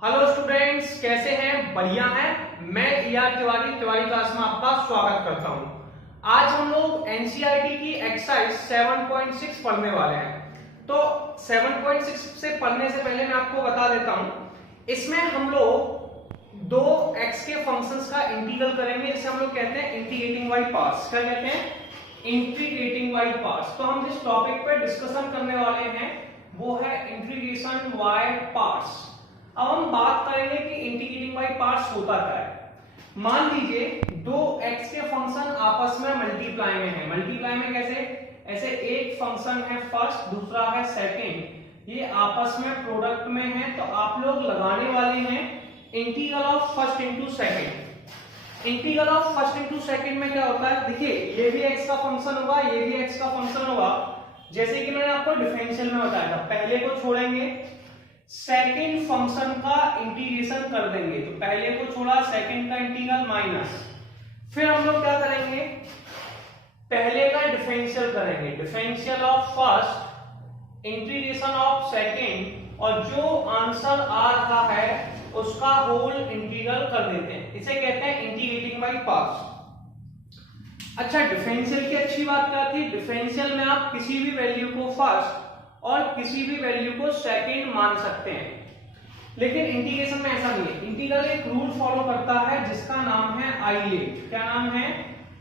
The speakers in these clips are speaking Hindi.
हेलो स्टूडेंट्स, कैसे हैं? बढ़िया हैं। मैं तिवारी क्लास में आपका स्वागत करता हूं। आज हम लोग एनसीईआरटी की एक्सरसाइज 7.6 पढ़ने वाले हैं। तो 7.6 से पढ़ने से पहले मैं आपको बता देता हूं, इसमें हम लोग दो एक्स के फंक्शंस का इंटीग्रल करेंगे, जिसे हम लोग कहते हैं इंटीग्रेटिंग बाय पार्ट्स। क्या कहते हैं? Integrating by parts. तो हम जिस टॉपिक पे डिस्कशन करने वाले हैं वो है इंटीग्रेशन बाय पार्ट्स। अब हम बात करेंगे कि इंटीग्रेटिंग बाय पार्ट्स होता क्या है। मान लीजिए दो x के फंक्शन आपस में मल्टीप्लाई में है। मल्टीप्लाई में कैसे? ऐसे एक फंक्शन है फर्स्ट, दूसरा है सेकंड, ये आपस में प्रोडक्ट में है, तो आप लोग लगाने वाले हैं integral of first into second. Integral of first into second में क्या होता है? देखिए, ये भी x का फंक्शन होगा, ये भी x का फंक्शन होगा। जैसे कि मैंने आपको डिफरेंशियल में बताया था, पहले को छोड़ेंगे, सेकंड फंक्शन का इंटीग्रेशन कर देंगे। तो पहले को छोड़ा, सेकंड का इंटीग्रल माइनस, फिर हम लोग क्या करेंगे? पहले का डिफरेंशियल करेंगे, differential of first, integration of second, और जो आंसर आ रहा है उसका होल इंटीग्रल कर देते हैं। इसे कहते हैं इंटीग्रेटिंग बाय पार्ट्स। अच्छा, डिफरेंशियल की अच्छी बात क्या थी? डिफरेंशियल में आप किसी भी वैल्यू को फर्स्ट और किसी भी वैल्यू को सेकंड मान सकते हैं, लेकिन इंटीग्रेशन में ऐसा नहीं है। इंटीग्रल एक रूल फॉलो करता है जिसका नाम है आइलेट। क्या नाम है?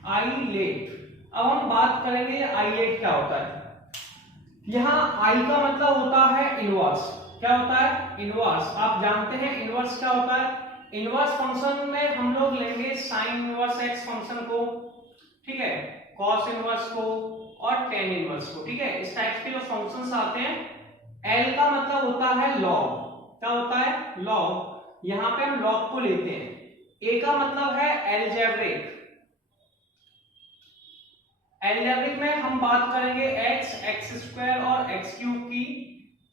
आइलेट। अब हम बात करेंगे आइलेट क्या होता है। यहां आई का मतलब होता है इनवर्स। क्या होता है? इनवर्स। आप जानते हैं इनवर्स क्या होता है? इनवर्स फंक्शन में हम लोग लेंगे साइन इनवर्स एक्स फंक्शन को, ठीक है, कॉस इनवर्स को और टेन इनवर्स को, ठीक है। इस टाइप के जो फंक्शंस आते हैं, एल का मतलब होता है लॉग। क्या होता है? लॉग। यहां पे हम लॉग को लेते हैं। ए का मतलब है एलजेब्रिक। एलजेब्रिक में हम बात करेंगे एक्स, एक्स स्क्वायर और एक्स क्यूब की।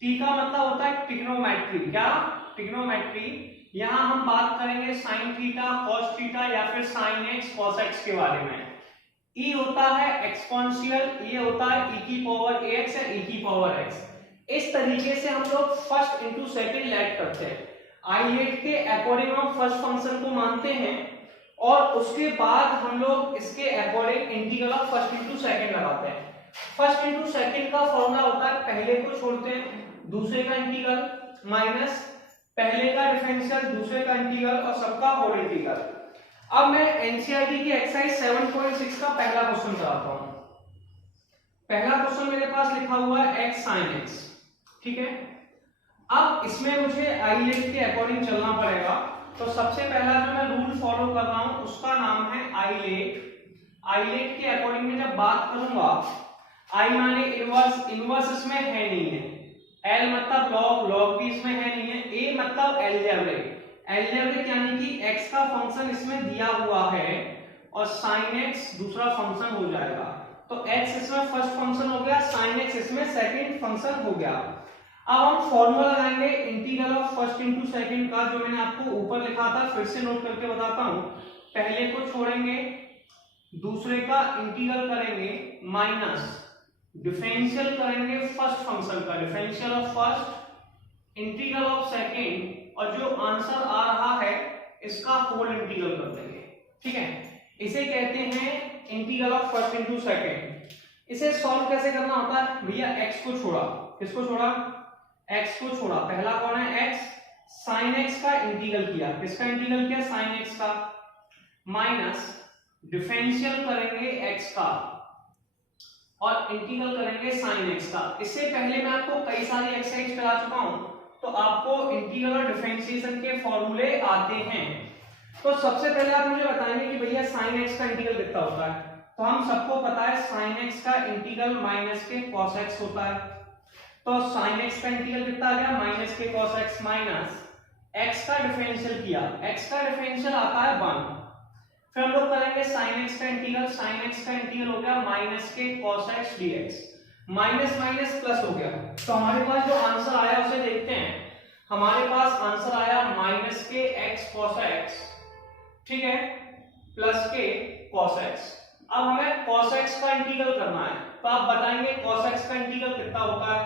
टी का मतलब होता है ट्रिग्नोमेट्री। क्या? ट्रिग्नोमेट्री। यहां हम बात करेंगे साइन थीटा, कॉस थीटा या फिर साइन एक्स, कॉस एक्स के बारे में। ई होता है एक्सपोनेंशियल, ये होता है e की पावर ax या e की पावर x। इस तरीके से हम लोग फर्स्ट इनटू सेकंड लेट करते हैं। आइलेट के अकॉर्डिंग हम फर्स्ट फंक्शन को मानते हैं और उसके बाद हम लोग इसके according integral of first into second लगाते हैं। फर्स्ट इनटू सेकंड का फॉर्मूला होता है, पहले को छोड़ते हैं, दूसरे का इंटीग्रल माइनस पहले का डिफरेंशियल, दूसरे का इंटीग्रल और सबका होल इंटीग्रल। अब मैं एनसीईआरटी की एक्सरसाइज 7.6 का पहला क्वेश्चन कराता हूं। पहला क्वेश्चन मेरे पास लिखा हुआ है x sin x, ठीक है। अब इसमें मुझे आइलेट के अकॉर्डिंग चलना पड़ेगा। तो सबसे पहला जो मैं रूल फॉलो कर रहा हूं उसका नाम है आइलेट। आइलेट के अकॉर्डिंग में जब बात करूंगा, आई माने इनवर्स, इनवर्स इसमें है नहीं है। एल मतलब लॉग, लॉग भी इसमें है नहीं है। ए मतलब एलजेब्रिक, एलजेब्रिक यानी कि x का फंक्शन इसमें दिया हुआ है और sin x दूसरा फंक्शन हो जाएगा। तो x इसमें फर्स्ट फंक्शन हो गया, sin x इसमें सेकंड फंक्शन हो गया। अब हम फॉर्मूला लगाएंगे integral of first into second का, जो मैंने आपको ऊपर लिखा था, फिर से नोट करके बताता हूं। पहले को छोड़ेंगे, दूसरे का इंटीग्रल करेंगे माइनस डिफरेंशियल करेंगे फर्स्ट फंक्शन का, differential of first, integral of second, और जो आंसर आ रहा है इसका होल इंटीग्रल कर देंगे, ठीक है। इसे कहते हैं integral of first into second. इसे सॉल्व कैसे करना होता है? भैया x को छोड़ा, किसको छोड़ा? x को छोड़ा। पहला कौन है? x, sin x का इंटीग्रल किया। किसका इंटीग्रल किया? sin x का। माइनस डिफरेंशियल करेंगे x का और इंटीग्रल करेंगे sin x का। इससे पहले मैं आपको कई सारी एक्सरसाइज करा चुका हूं, तो आपको इंटीग्रल और डिफरेंशिएशन के फॉर्मूले आते हैं। तो सबसे पहले आप मुझे बताएंगे कि भैया sin x का इंटीग्रल कितना होता है। तो हम सबको पता है sin x का इंटीग्रल माइनस के cos x होता है। तो sin x का इंटीग्रल कितना आ गया? माइनस के cos x माइनस x का डिफरेंशियल किया, x का डिफरेंशियल आता है 1। फिर हम लोग करेंगे sin x का इंटीग्रल, sin x का इंटीग्रल हो गया माइनस के cos x dx। Minus minus plus हो गया, तो हमारे पास जो आंसर आया उसे देखते हैं। हमारे पास आंसर आया माइनस के x cos x, ठीक है, प्लस के cos x। अब हमें cos x का इंटीग्रल करना है, तो आप बताएंगे cos x का इंटीग्रल कितना होता है?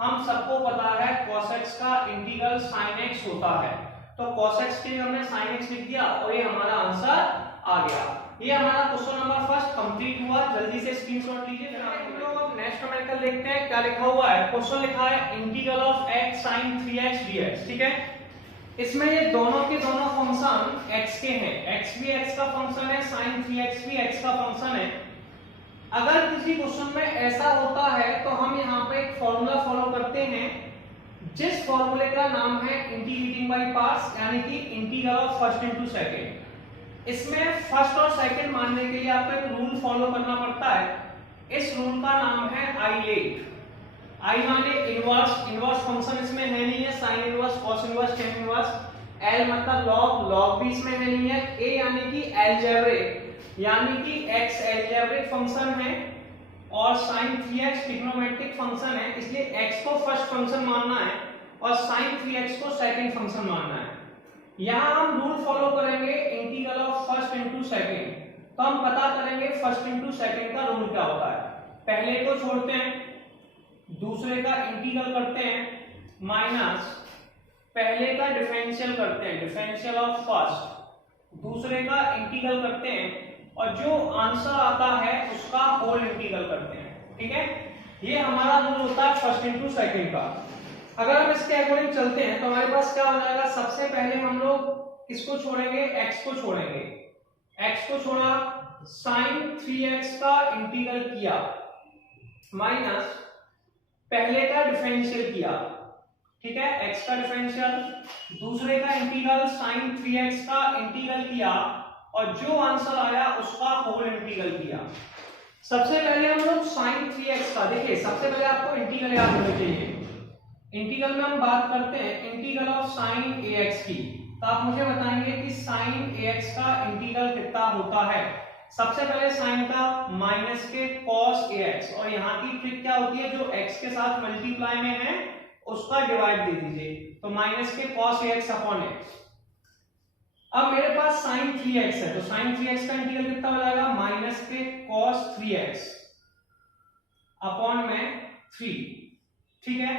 हम सबको पता है cos x का इंटीग्रल sin x होता है। तो cos x के लिए हमने sin x लिख दिया और ये हमारा आंसर आ गया। ये हमारा क्वेश्चन नंबर फर्स्ट कंप्लीट हुआ। जल्दी से स्क्रीनशॉट लीजिए। हम लोग अब नेक्स्ट न्यूमेरिकल देखते हैं क्या लिखा हुआ है। क्वेश्चन लिखा है integral of x sin 3x dx। ठीक है, इसमें ये दोनों के दोनों फंक्शन x के हैं, x भी x का फंक्शन है, sin 3x भी x का फंक्शन है। अगर किसी क्वेश्चन में ऐसा होता है तो हम यहाँ पे एक फॉर्मूला फॉलो करते हैं जिस फॉर्मूले का नाम है इंटीग्रेटिंग बाय पार्ट्स, यानी कि integral of first into second. इसमें फर्स्ट और सेकंड मानने के लिए आपको एक रूल फॉलो करना पड़ता है। इस रूल का नाम है आई लेट। आई माने इनवर्स, इनवर्स फंक्शन इसमें है नहीं है, sine inverse, cos inverse, tan inverse. L मतलब लॉग, लॉग भी इसमें है नहीं है। ए यानी कि अलजेब्रिक, यानी कि x अलजेब्रिक फंक्शन है और sin 3x ट्रिग्नोमेट्रिक फंक्शन है, इसलिए x को फर्स्ट फंक्शन मानना है और sin 3x को सेकंड फंक्शन मानना है। यहां हम रूल फॉलो करेंगे integral of first into second. तो हम पता करेंगे फर्स्ट इनटू सेकंड का रूल क्या होता है। पहले को छोड़ते हैं, दूसरे का इंटीग्रल करते हैं, माइनस पहले का डिफरेंशियल करते हैं, डिफरेंशियल ऑफ फर्स्ट, दूसरे का इंटीग्रल करते हैं और जो आंसर आता है उसका होल इंटीग्रल करते हैं। ठीक है, ये हमारा रूल होता है फर्स्ट इनटू सेकंड का। अगर हम इसके अकॉर्डिंग चलते हैं तो हमारे पास क्या हो जाएगा, सबसे पहले हम लोग किसको छोड़ेंगे, x को छोड़ेंगे। x को छोड़ा, sin 3x का इंटीग्रल किया, माइनस पहले का डिफरेंशियल किया। ठीक है, x का डिफरेंशियल, दूसरे का इंटीग्रल sin 3x का इंटीग्रल किया और जो आंसर आया उसका होल इंटीग्रल किया। सबसे पहले हम लोग sin 3x का, देखिए सबसे पहले आपको इंटीग्रल याद होना चाहिए। इंटीग्रल में हम बात करते हैं इंटीग्रल ऑफ sin ax की, तो आप मुझे बताएंगे कि sin ax का इंटीग्रल कितना होता है। सबसे पहले sin का माइनस के cos ax और यहाँ की ट्रिक क्या होती है, जो x के साथ मल्टीप्लाई में है उसका डिवाइड दे दीजिए, तो माइनस के cos ax अपॉन x। अब मेरे पास sin 3x है, तो sin 3x का इंटीग्रल कितना हो जाएगा, माइनस के cos 3x अपॉन में 3। ठीक है,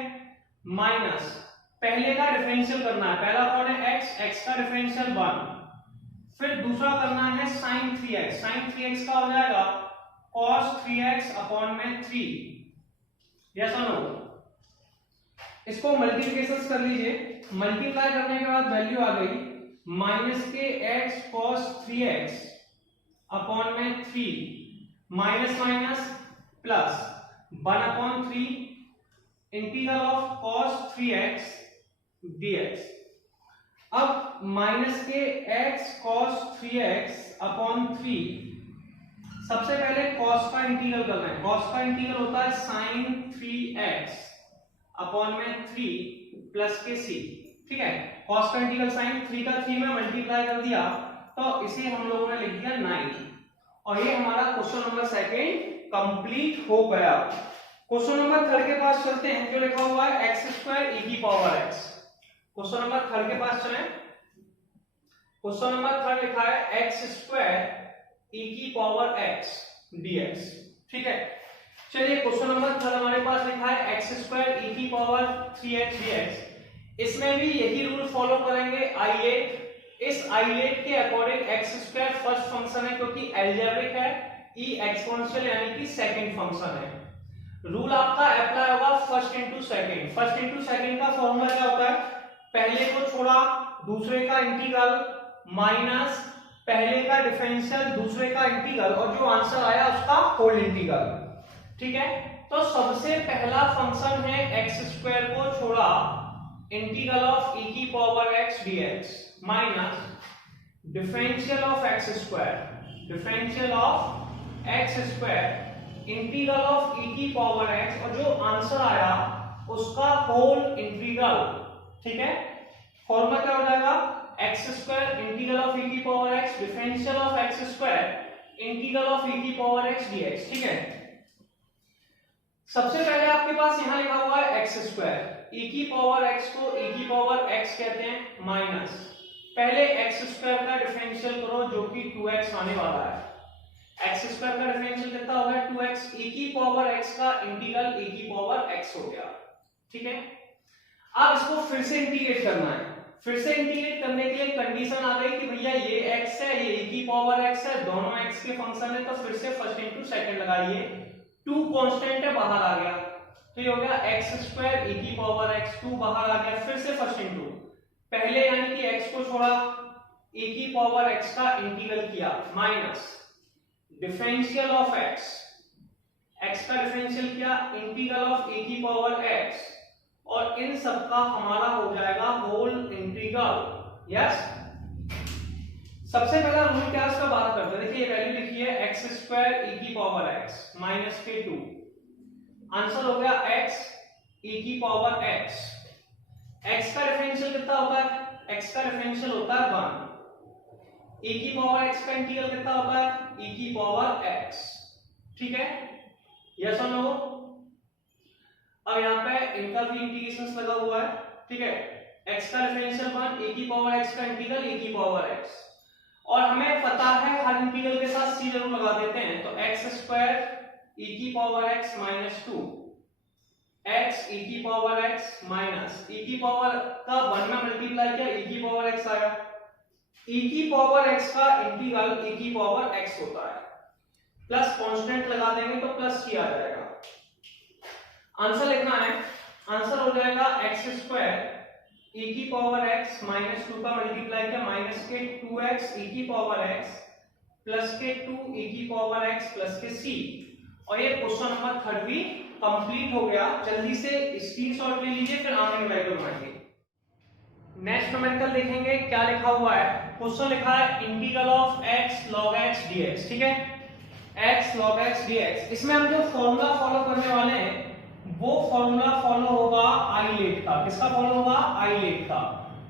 माइनस पहले का डिफरेंशियल करना है, पहला कौन है x, x का डिफरेंशियल 1, फिर दूसरा करना है sin 3x, sin 3x का हो जाएगा cos 3x अपॉन में 3। यस और नो, इसको मल्टीप्लिकेशन कर लीजिए, मल्टीप्लाई करने के बाद वैल्यू आ गई माइनस के x cos 3x अपॉन में 3, minus minus plus 1 upon 3 integral of cos 3x dx। अब माइनस के x cos 3x अपॉन 3, सबसे पहले cos का इंटीग्रल करना है। cos का इंटीग्रल होता है sin 3x अपॉन में 3 प्लस के c। ठीक है, cos का इंटीग्रल sin 3 का 3 में मल्टीप्लाई कर दिया तो इसे हम लोगों ने लिख दिया 9 और ये हमारा क्वेश्चन नंबर सेकंड कंप्लीट हो गया। क्वेश्चन नंबर थर्ड के पास चलते हैं, जो लिखा हुआ है x स्क्वायर e की power x। Question number third के पास चलें। क्वेश्चन नंबर थर्ड लिखा है x स्क्वायर e की पावर x dx। ठीक है, चलिए क्वेश्चन नंबर थर्ड हमारे पास लिखा है x स्क्वायर e की पावर 3x dx। इसमें भी यही रूल फॉलो करेंगे, आइलेट। इस आइलेट के according x square first function है क्योंकि अलजेब्रिक है, e एक्सपोनेंशियल यानी कि सेकंड फंक्शन है। रूल आपका अप्लाई होगा first into second. First into second का फॉर्मूला क्या होता है, पहले को छोड़ा, दूसरे का इंटीग्रल, माइनस पहले का डिफरेंशियल, दूसरे का इंटीग्रल और जो आंसर आया उसका होल इंटीग्रल। ठीक है, तो सबसे पहला फंक्शन है x स्क्वायर को छोड़ा इंटीग्रल ऑफ e की power x dx minus differential of x square, differential of x square integral of e की पावर x और जो आंसर आया उसका होल इंटीग्रल। ठीक है, फॉर्मूला क्या हो जाएगा, x square integral of e की power x differential of x square integral of e की पावर x dx। ठीक है, सबसे पहले आपके पास यहां लिखा हुआ है x स्क्वायर, e की पावर x को e की पावर x कहते हैं, माइनस पहले x स्क्वायर का डिफरेंशियल करो जो कि 2x आने वाला है। x स्क्वायर का डिफरेंशियल कितना हो गया 2x, e की पावर x का इंटीग्रल e की पावर x हो गया। ठीक है, अब इसको फिर से इंटीग्रेट करना है, फिर से इंटीग्रेट करने के लिए कंडीशन आ गई कि भैया ये x है, ये e की पावर x है, दोनों x के फंक्शन है, तो फिर से फर्स्ट इंटू सेकंड लगाइए, 2 कांस्टेंट है बाहर आ गया, तो ये हो गया x स्क्वायर e की पावर x, 2 बाहर आ गया, फिर से फर्स्ट इंटू, पहले यानी कि x को छोड़ा, e की पावर x का इंटीग्रल किया, माइनस डिफरेंशियल ऑफ x का डिफरेंशियल किया, इंटीग्रल ऑफ e की पावर x, और इन सब का हमारा हो जाएगा होल इंटीग्रल। यस, सबसे पहला रूल क्या इसका बात करते हैं, देखिए ये वैल्यू लिखी है x स्क्वायर e की पावर x माइनस के 2, आंसर हो गया x e की पावर x, x का डिफरेंशियल कितना होता है, x का डिफरेंशियल होता है 1, e की पावर x का इंटीग्रल कितना होता है, e की पावर x, ठीक है, यस और नो। अब यहाँ पे इनका भी इंटीग्रेशन लगा हुआ है, ठीक है, x का डिफरेंशियल 1, e की पावर x का इंटीग्रल e की पावर x, और हमें पता है हर इंटीग्रल के साथ c जरूर लगा देते हैं, तो x स्क्वायर e की power x minus 2, x e की पावर x माइनस e की पावर का 1 में मल्टीप्लाई किया, e की पावर x आया, e की पावर x का इंटीग्रल e की पावर x होता है, प्लस कांस्टेंट लगा देंगे तो प्लस c आ जाएगा, आंसर लिखना है, आंसर हो जाएगा x स्क्वायर e की पावर x माइनस 2 का मल्टीप्लाई किया, माइनस के 2x e की पावर x प्लस के 2 e की पावर x प्लस के c, और ये क्वेश्चन नंबर 3 भी कंप्लीट हो गया। जल्दी से स्क्रीनशॉट ले लीजिए, फिर आगे की वीडियो बनाएंगे। नेक्स्ट न्यूमेरिकल देखेंगे क्या लिखा हुआ है, क्वेश्चन लिखा है integral of x log x dx, ठीक है, x log x dx, इसमें हम जो फॉर्मूला फॉलो करने वाले हैं वो फॉर्मूला फॉलो होगा आइलेट का, किसका फॉलो होगा, आइलेट का,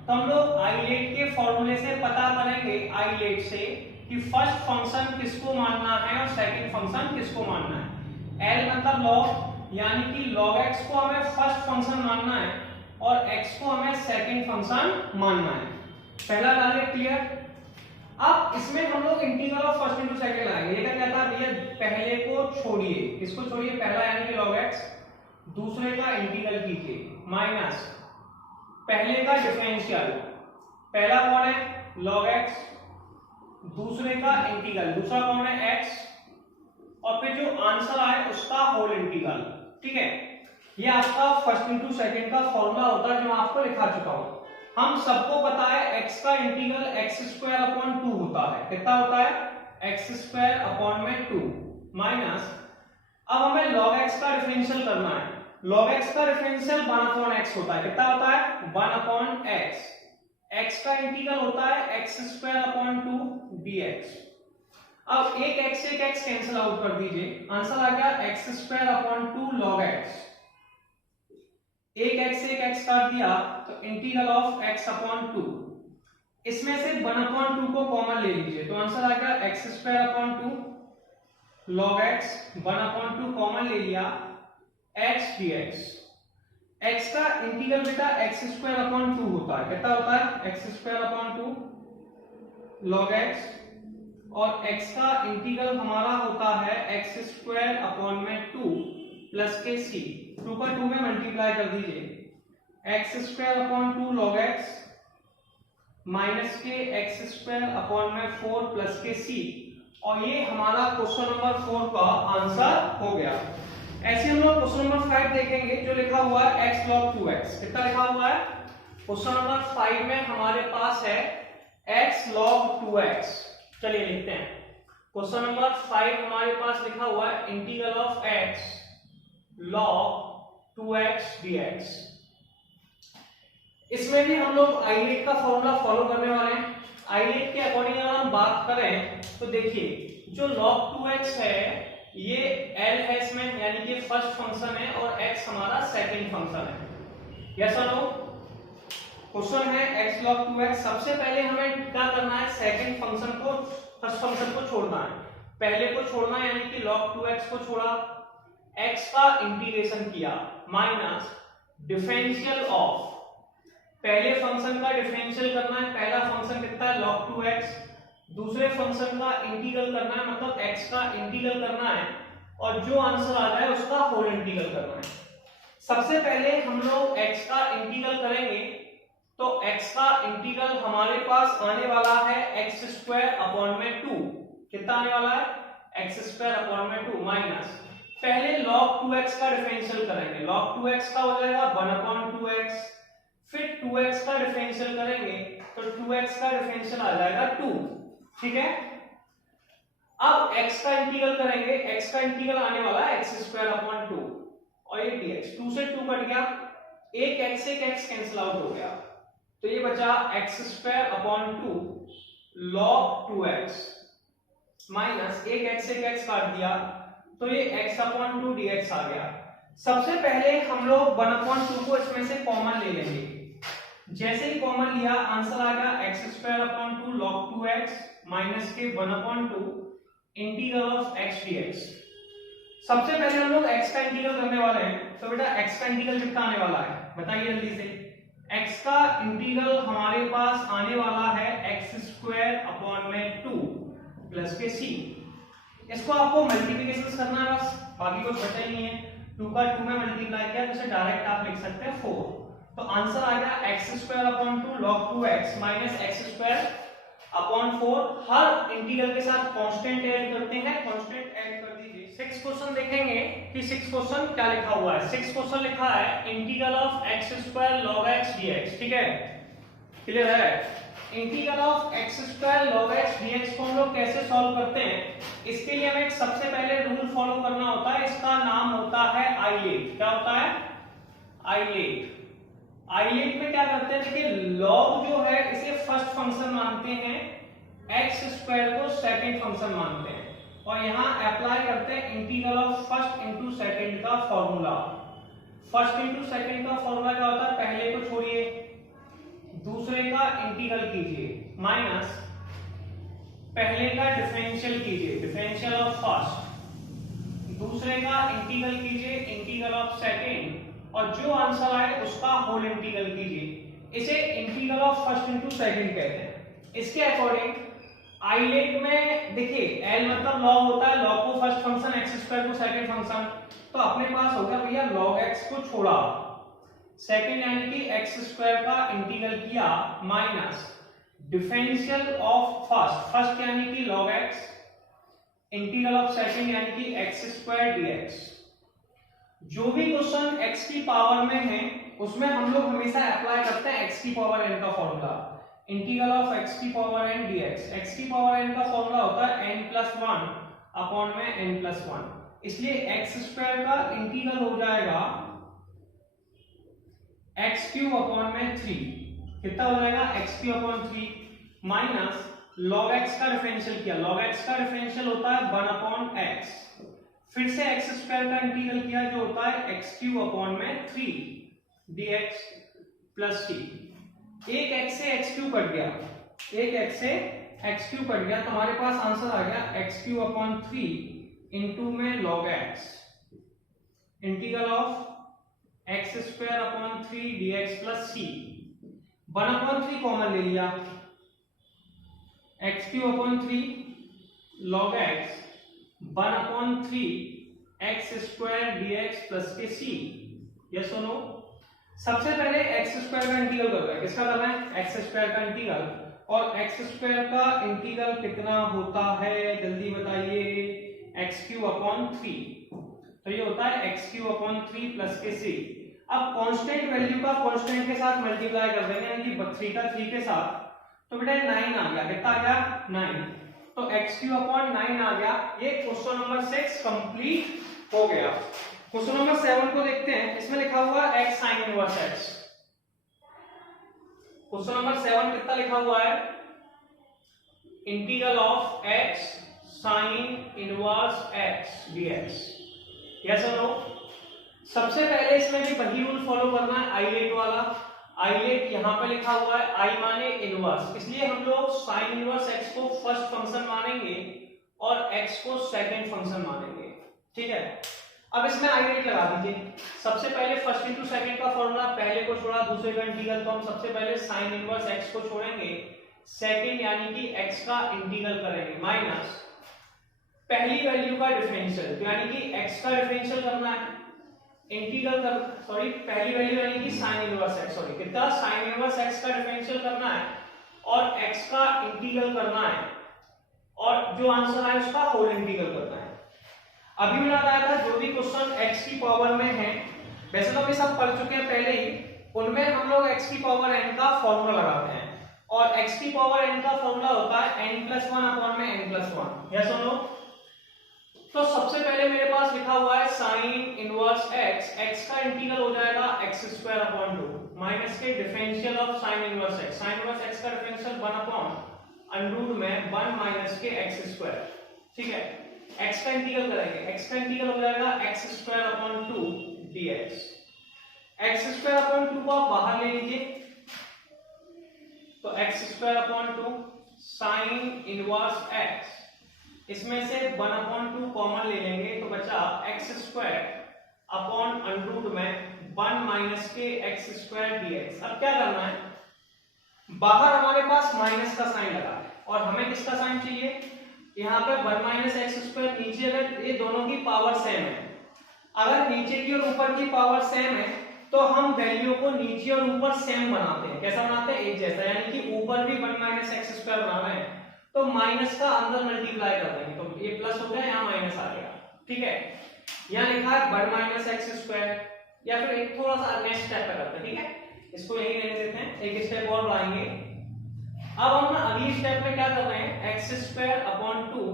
तो हम लोग आइलेट के फॉर्मूले से पता करेंगे, आइलेट से, कि फर्स्ट फंक्शन किसको मानना है और सेकंड फंक्शन किसको मानना है। L मतलब लॉग, यानी कि log x को हमें फर्स्ट फंक्शन मानना है और x को हमें सेकंड फंक्शन मानना है, पहला डायरेक्ट क्लियर। अब इसमें हम लोग integral of first into second लाएंगे, ये क्या कहता है भैया, पहले को छोड़िए, किसको छोड़िए, पहला यानी कि log x, दूसरे का इंटीग्रल कीजिए, माइनस पहले का डिफरेंशियल, पहला कौन है log x, दूसरे का इंटीग्रल, दूसरा कौन है x, और फिर जो आंसर आए उसका होल इंटीग्रल, ठीक है, ये आपका फर्स्ट इंटू सेकंड का फॉर्मूला होता है जो मैं आपको लिखा चुका हूं। हम सबको पता है x का इंटीग्रल x स्क्वायर अपॉन 2 होता है, कितना होता है, x स्क्वायर अपॉन में 2, माइनस अब हमें log x का डिफरेंशियल करना है, log x का डिफरेंशियल 1 अपॉन x होता है, कितना होता है 1 अपॉन x, x का इंटीग्रल होता है x स्क्वायर अपॉन 2 dx। अब एक x कैंसिल आउट कर दीजिए, आंसर आ गया x square upon 2 log x, एक x काट दिया तो इंटीग्रल ऑफ x अपॉन 2, इसमें से 1 अपॉन 2 को कॉमन ले लीजिए, तो आंसर आ गया x square upon 2 log x, 1 upon 2 common ले लिया, x dx, x का इंटीग्रल बेटा x स्क्वायर अपॉन 2 होता है, कितना होता है x square upon 2 log x, और x का इंटीग्रल हमारा होता है x स्क्वायर अपॉन में 2 प्लस के c, 2 का 2 में मल्टीप्लाई कर दीजिए, x square upon 2 log x minus के x स्क्वायर अपॉन में 4 प्लस के c, और ये हमारा क्वेश्चन नंबर 4 का आंसर हो गया। ऐसे हम लोग क्वेश्चन नंबर 5 देखेंगे जो लिखा हुआ है x log 2x, कितना लिखा हुआ है, क्वेश्चन नंबर 5 में हमारे पास है x log 2x, चलिए लिखते हैं, क्वेश्चन नंबर 5 हमारे पास लिखा हुआ है integral of x log 2x dx, इसमें भी हम लोग आइलेट का फॉर्मूला फॉलो करने वाले हैं। आइलेट के अकॉर्डिंग अगर हम बात करें तो देखिए जो log 2x है ये L है इसमें, यानी कि फर्स्ट फंक्शन है और x हमारा सेकंड फंक्शन है, यस और नो। क्वेश्चन है x log 2x, सबसे पहले हमें क्या करना है, सेकंड फंक्शन को फर्स्ट फंक्शन को छोड़ना है, पहले को छोड़ना है यानी कि log 2x को छोड़ा, x का इंटीग्रेशन किया, माइनस डिफरेंशियल ऑफ, पहले फंक्शन का डिफरेंशियल करना है, पहला फंक्शन कितना है log 2x, दूसरे फंक्शन का इंटीग्रल करना है, मतलब x का इंटीग्रल करना है, और जो आंसर आ जाए उसका होल इंटीग्रल करना है। सबसे पहले हम लोग x का इंटीग्रल करेंगे तो x का इंटीग्रल हमारे पास आने वाला है एक्स स्क्वायर अपॉन में 2। कितना आने वाला है? एक्स स्क्वायर अपॉन में 2 माइनस, पहले log 2x का डिफरेंशियल करेंगे। log 2x का हो जाएगा 1/2x, फिर 2x का डिफरेंशियल करेंगे तो 2x का डिफरेंशियल आ जाएगा 2। ठीक है, अब x का इंटीग्रल करेंगे, x का इंटीग्रल आने वाला है एक्स स्क्वायर अपॉन 2 और ये dx, 2 से 2 कट गया, एक x कैंसिल आउट हो गया, तो ये बचा x square upon 2 log 2x minus एक x काट दिया तो ये x अपॉन 2 dx आ गया। सबसे पहले हम लोग 1/2 को इसमें से कॉमन ले लेंगे। जैसे ही कॉमन लिया आंसर आ गया x square upon 2 log 2x minus के 1/2 इंटीग्रल ऑफ x dx। सबसे पहले हम लोग x का इंटीग्रल करने वाले हैं, तो बेटा x का इंटीग्रल कितना आने वाला है बताइए जल्दी से। x का इंटीग्रल हमारे पास आने वाला है एक्स स्क्वायर अपॉन में 2 प्लस के c। इसको आपको मल्टीप्लिकेशन करना है बस, बाकी कुछ बचा ही नहीं है। 2 का 2 में मल्टीप्लाई किया तो इसे डायरेक्ट आप लिख सकते हैं 4। तो आंसर आ गया x square upon 2 log 2x minus x square upon 4। हर इंटीग्रल के साथ कांस्टेंट ऐड करते हैं, कांस्टेंट ऐड कर दीजिए। 6 क्वेश्चन देखेंगे कि 6 क्वेश्चन क्या लिखा हुआ है। 6 क्वेश्चन लिखा है integral of x square log x dx। ठीक है, क्लियर है? Integral of x square log x dx को हम लोग कैसे सॉल्व करते हैं, इसके लिए हमें सबसे पहले रूल फॉलो करना होता है। इसका नाम होता है आइलेट। क्या होता है? आइलेट। आइलेट में क्या करते हैं, देखिए log जो है इसे फर्स्ट फंक्शन मानते हैं, एक्स स्क्वायर को सेकंड फंक्शन मानते हैं, और यहां अप्लाई करते हैं integral of first into second का फॉर्मूला। फर्स्ट इंटू सेकंड का फॉर्मूला क्या होता है, पहले को छोड़िए दूसरे का इंटीग्रल कीजिए माइनस पहले का डिफरेंशियल कीजिए, डिफरेंशियल ऑफ फर्स्ट, दूसरे का इंटीग्रल कीजिए, इंटीग्रल ऑफ सेकंड, और जो आंसर आए उसका होल इंटीग्रल कीजिए। इसे integral of first into second कहते हैं। इसके अकॉर्डिंग आइलेट में देखिए L मतलब log होता है, log को फर्स्ट फंक्शन, एक्स स्क्वायर को सेकंड फंक्शन, तो अपने पास हो गया भैया log x को छोड़ा, सेकंड यानी कि एक्स स्क्वायर का इंटीग्रल किया minus differential of first, first यानी कि log x, integral of second यानी कि एक्स स्क्वायर dx। जो भी क्वेश्चन x की पावर में है उसमें हम लोग हमेशा अप्लाई करते हैं x की पावर n का फॉर्मूला, इंटीग्रल ऑफ x की पावर n dx। x की पावर n का फॉर्मूला होता है n+1 अपॉन में n+1, इसलिए x स्क्वायर का इंटीग्रल हो जाएगा x³ अपॉन में 3। कितना हो जाएगा? x³ upon 3 minus log x का डिफरेंशियल किया, log x का डिफरेंशियल होता है 1/x, फिर से एक्स स्क्वायर का इंटीग्रल किया जो होता है x³ अपॉन में 3 dx प्लस t। एक x से x³ कट गया, एक x से x³ कट गया, तो हमारे पास आंसर आ गया x³ अपॉन 3 इंटू में log x, integral of x square upon 3 dx plus c। 1/3 common ले लिया, x³ upon 3 log x 1/3 x square dx plus के c। यस और नो? सबसे पहले एक्स स्क्वायर का इंटीग्रल करना है। किसका करना है? एक्स स्क्वायर का इंटीग्रल। और एक्स स्क्वायर का इंटीग्रल कितना होता है जल्दी बताइए? x³ अपॉन 3, तो ये होता है x³ अपॉन 3 प्लस के c। अब कांस्टेंट वैल्यू का कांस्टेंट के साथ मल्टीप्लाई कर देंगे, यानी कि 3 का 3 के साथ, तो बेटा 9 आ गया। कितना आ गया? 9। तो x³ अपॉन 9 आ गया। ये क्वेश्चन नंबर 6 कंप्लीट हो गया। क्वेश्चन नंबर 7 को देखते हैं। इसमें लिखा हुआ x sin inverse x। Question number 7 कितना लिखा हुआ है? Integral of x sin inverse x dx। Yes और नो? सबसे पहले इसमें भी वही रूल फॉलो करना है, आइलेट वाला। आइलेट यहाँ पे लिखा हुआ है, आई माने इनवर्स, इसलिए हम लोग साइन इनवर्स x को फर्स्ट फंक्शन मानेंगे और x को सेकंड फंक्शन मानेंगे। ठीक है, अब इसमें आइलेट लगा दीजिए। सबसे पहले फर्स्ट इंटू सेकंड का फॉर्मूला, पहले को छोड़ा दूसरे का इंटीग्रल, तो हम सबसे पहले साइन इनवर्स x को छोड़ेंगे, सेकंड यानी कि x का इंटीग्रल करेंगे माइनस पहली वैल्यू का डिफरेंशियल, यानी कि x का डिफरेंशियल करना है, इंटीग्रल कर, सॉरी पहली वैल्यू यानी कि sin इनवर्स x, सॉरी कितना? sin इनवर्स x का डिफरेंशियल करना है और x का इंटीग्रल करना है और जो आंसर आए उसका होल इंटीग्रल करना है। अभी मैंने बताया था जो भी क्वेश्चन x की पावर में है, वैसे तो हम सब पढ़ चुके हैं पहले ही, उनमें हम लोग x की पावर n का फॉर्मूला लगाते हैं और x की पावर n का फॉर्मूला होता है n+1 अपॉन में n+1। यस और नो? तो सबसे पहले मेरे पास लिखा हुआ है साइन इनवर्स x का इंटीग्रल हो जाएगा x² अपॉन 2 माइनस के differential of sine inverse x। Sine inverse x का डिफरेंशियल 1 अपॉन अंडररूट में 1 माइनस के x²। ठीक है, x का इंटीग्रल करेंगे, x का इंटीग्रल हो जाएगा x² upon 2 dx। x² upon 2 को आप बाहर ले लीजिए तो x² upon 2 sine inverse x, इसमें से 1 अपॉन 2 कॉमन ले लेंगे तो बचा x² अपॉन अंडररूट में 1 माइनस के x² dx। अब क्या करना है, बाहर हमारे पास माइनस का साइन लगा है और हमें किसका साइन चाहिए, यहाँ पे 1 माइनस x², नीचे अगर ये दोनों की पावर सेम है, अगर नीचे की और ऊपर की पावर सेम है तो हम वैल्यू को नीचे और ऊपर सेम बनाते हैं। कैसा बनाते हैं, एक जैसा, यानी कि ऊपर भी 1 माइनस x² बना रहे हैं तो माइनस का अंदर मल्टीप्लाई कर देंगे तो ये प्लस हो गया, यहाँ माइनस आ गया। ठीक है, यहाँ लिखा है 1 माइनस x², या फिर एक थोड़ा सा नेक्स्ट स्टेप पे करते हैं। ठीक है, इसको यही रहने देते हैं, एक स्टेप और बढ़ाएंगे। अब हम अगली स्टेप में क्या कर रहे हैं, x² upon 2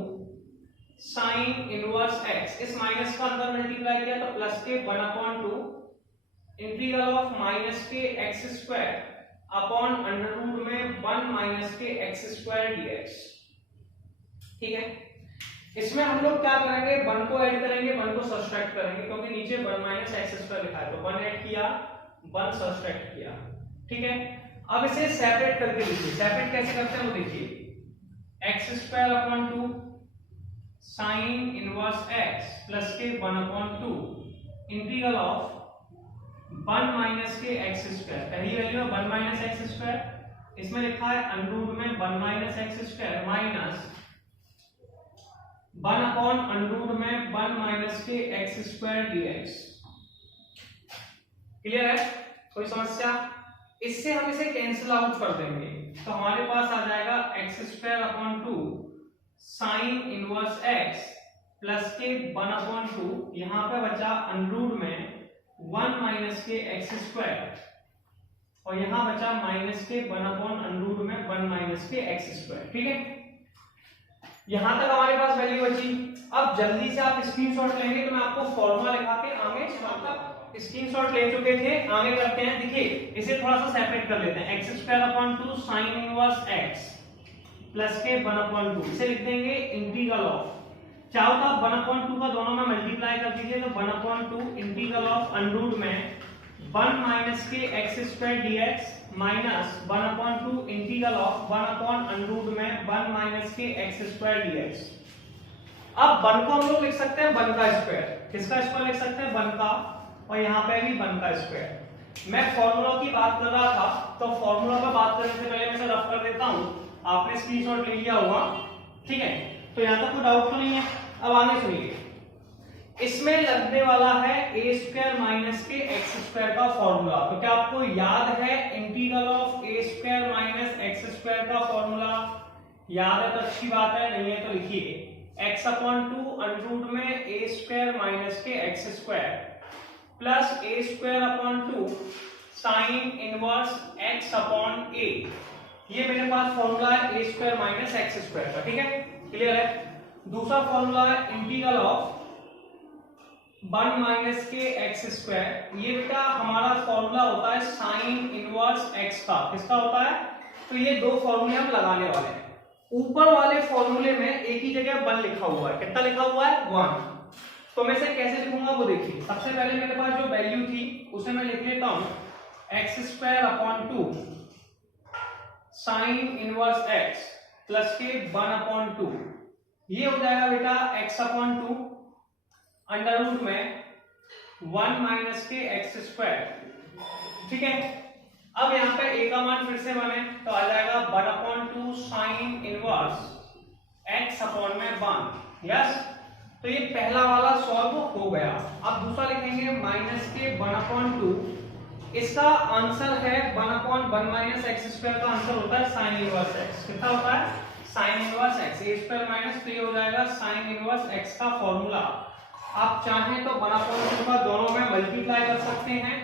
sine inverse x, इस माइनस का अंदर मल्टीप्लाई किया तो प्लस के 1 अपॉन 2 इंटीग्रल ऑफ माइनस के x² अपॉन अंडररूट में 1 माइनस के x² dx। ठीक है, इसमें हम लोग क्या करेंगे, 1 को ऐड करेंगे, 1 को सब्ट्रैक्ट करेंगे, क्योंकि नीचे 1 माइनस x² लिखा है तो 1 ऐड किया, 1 सब्ट्रैक्ट किया। ठीक है, अब इसे सेपरेट करके लिखिए। सेपरेट कैसे करते हैं वो देखिए, x² upon 2 sine inverse x plus के 1 अपॉन 2 इंटीग्रल ऑफ 1 माइनस के x², पहली वैल्यू है 1 माइनस x², इसमें लिखा है अंडररूट में 1 minus x² minus 1 upon under root में 1 माइनस के x² dx। क्लियर है, कोई समस्या? इससे हम इसे कैंसिल आउट कर देंगे तो हमारे पास आ जाएगा x² upon 2 sine inverse x plus के 1 अपॉन 2, यहाँ पे बचा अंडररूट में 1 माइनस के x² और यहाँ बचा माइनस के 1 अपॉन अंडररूट में 1 माइनस के x²। ठीक है, यहां तक हमारे पास वैल्यू बची। अब जल्दी से आप स्क्रीनशॉट लेंगे तो मैं आपको फॉर्मूला लिखा के आगे, मतलब स्क्रीनशॉट ले चुके थे, आगे करते हैं। देखिए इसे थोड़ा सा सेपरेट कर लेते हैं, x² upon 2 sine inverse x plus के 1 अपॉन 2, इसे लिख देंगे इंटीग्रल ऑफ, चाहो तो आप 1 अपॉन 2 का दोनों में मल्टीप्लाई कर दीजिए तो 1 अपॉन 2 इंटीग्रल ऑफ अंडररूट में 1 माइनस के x² dx minus 1 upon 2 integral of 1 upon under root में 1 माइनस के x² dx। अब 1 को हम लोग लिख सकते हैं 1 का स्क्वायर, किसका स्क्वायर लिख सकते हैं 1 का, और यहाँ पे भी 1 का स्क्वायर। मैं फॉर्मूला की बात कर रहा था तो फॉर्मूला पर बात करने से पहले मैं इसे रफ कर देता हूँ, आपने स्क्रीनशॉट ले लिया होगा। ठीक है, तो यहाँ तक कोई डाउट तो नहीं है। अब आगे सुनिए, इसमें लगने वाला है a² माइनस के x² का फॉर्मूला। तो क्या आपको याद है integral of a² minus x² का फॉर्मूला? याद है तो अच्छी बात है, नहीं है तो लिखिए x अपॉन 2 अंडररूट में a² माइनस के x² plus a² upon 2 sine inverse x upon a। ये मेरे पास फॉर्मूला है a² माइनस x² का। ठीक है, क्लियर है। दूसरा फॉर्मूला है इंटीग्रल ऑफ 1 माइनस के x²। ये बेटा हमारा फॉर्मूला होता है साइन इनवर्स x का। किसका होता है? तो ये दो फॉर्मूले हम लगाने वाले हैं। ऊपर वाले फॉर्मूले में एक ही जगह 1 लिखा हुआ है। कितना लिखा हुआ है? 1। तो मैं इसे कैसे लिखूंगा वो देखिए। सबसे पहले मेरे पास जो वैल्यू थी उसे मैं लिख लेता हूं x² upon 2 sine inverse x plus के 1 अपॉन 2। ये हो जाएगा बेटा x अपॉन 2 अंडर रूट में 1 माइनस के x²। ठीक है, अब यहाँ पे a का मान फिर से बने तो आ जाएगा 1 upon 2 sine inverse x upon में 1। यस, तो ये पहला वाला सॉल्व हो गया। अब दूसरा लिखेंगे माइनस के 1 अपॉन 2 इसका आंसर है 1/1 माइनस एक्स स्क्वायर का आंसर होता है साइन इनवर्स एक्स। कितना होता है? Sine inverse x. A square minus 3 हो जाएगा साइन इनवर्स एक्स का फॉर्मूला। आप चाहें तो 1/2 का दोनों में मल्टीप्लाई कर सकते हैं,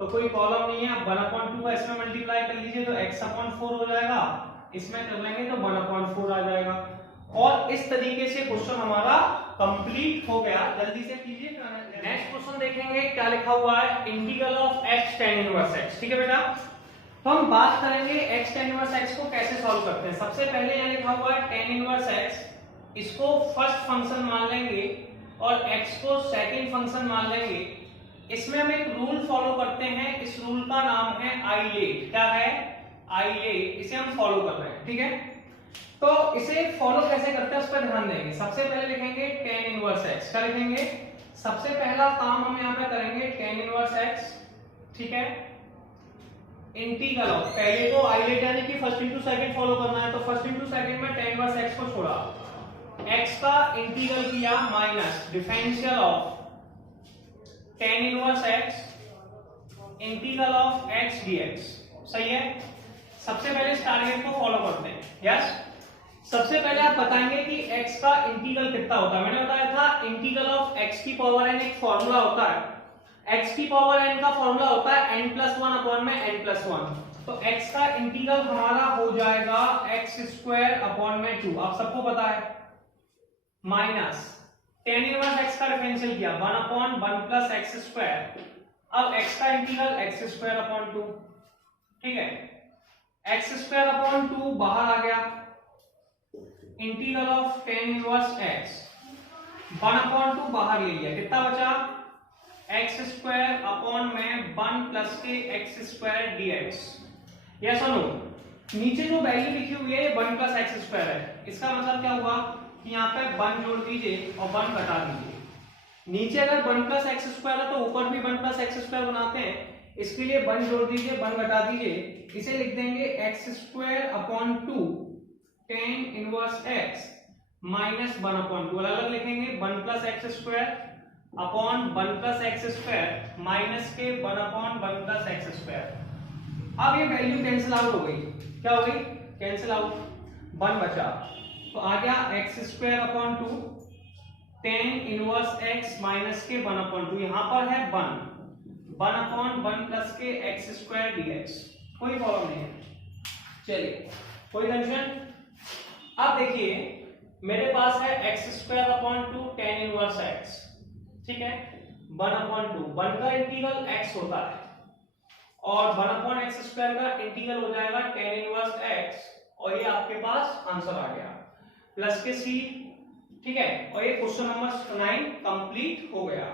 तो कोई प्रॉब्लम नहीं है। आप 1/2 का इसमें मल्टीप्लाई कर लीजिए तो x/4 हो जाएगा, इसमें कर लेंगे तो 1/4 आ जाएगा। और इस तरीके से क्वेश्चन हमारा कंप्लीट हो गया। जल्दी से कीजिए। नेक्स्ट क्वेश्चन देखेंगे, क्या लिखा हुआ है, integral of x tan inverse x। ठीक है बेटा, तो हम बात करेंगे x tan इनवर्स x को कैसे सॉल्व करते हैं। सबसे पहले यहाँ लिखा हुआ है tan इनवर्स x, इसको फर्स्ट फंक्शन मान लेंगे और x को सेकंड फंक्शन मान लेंगे। इसमें हम एक रूल फॉलो करते हैं, इस रूल का नाम है आइलेट। क्या है? आइलेट। इसे हम फॉलो कर रहे हैं। ठीक है, तो इसे फॉलो कैसे करते हैं उस पर ध्यान देंगे। सबसे पहले लिखेंगे tan इनवर्स x। क्या लिखेंगे? सबसे पहला काम हम यहाँ पे करेंगे tan इनवर्स x। ठीक है, इंटीग्रल ऑफ, पहले तो आइलेट यानी कि फर्स्ट इंटू सेकंड फॉलो करना है, तो फर्स्ट इंटू सेकंड में tan इनवर्स x को छोड़ा, x का इंटीग्रल किया minus differential of tan inverse x integral of x dx। सही है, सबसे पहले इस टारगेट को फॉलो करते हैं। यस, सबसे पहले आप बताएंगे कि x का इंटीग्रल कितना होता है। मैंने बताया था इंटीग्रल ऑफ x की पावर n एक फॉर्मूला होता है, x की पावर n का फॉर्मूला होता है n+1 अपॉन में n+1। तो x का इंटीग्रल हमारा हो जाएगा x² अपॉन में 2, आप सबको पता है, माइनस tan इनवर्स x का डिफरेंशियल किया 1/1 प्लस x²। अब x का इंटीग्रल x² अपॉन 2। ठीक है, x² अपॉन 2 बाहर आ गया, integral of tan inverse x 1/2 बाहर ले लिया, कितना बचा? x² अपॉन में 1 प्लस के x² dx। या सुनो, नीचे जो वैल्यू लिखी हुई है 1 प्लस x² है, इसका मतलब क्या हुआ कि यहाँ पे 1 जोड़ दीजिए और 1 घटा दीजिए। नीचे अगर 1 प्लस x² है तो ऊपर भी 1 प्लस x² बनाते हैं, इसके लिए 1 जोड़ दीजिए 1 घटा दीजिए, इसे लिख देंगे x² upon 2 tan inverse x minus 1/2। अलग अलग लिखेंगे, 1 plus x² upon 1 plus x² minus के 1/1 प्लस x²। अब ये वैल्यू कैंसिल आउट हो गई। क्या हो गई? कैंसिल आउट, 1 बचा, तो आ गया x² upon 2 tan inverse x minus के 1/2। यहां पर है 1/1 प्लस के x² dx। कोई प्रॉब्लम नहीं है, चलिए कोई टेंशन। अब देखिए मेरे पास है x² upon 2 tan inverse x। ठीक है, 1/2, 1 का इंटीग्रल x होता है और 1/x² का इंटीग्रल हो जाएगा tan इनवर्स x, और ये आपके पास आंसर आ गया प्लस के c। ठीक है, और ये क्वेश्चन नंबर 9 कंप्लीट हो गया।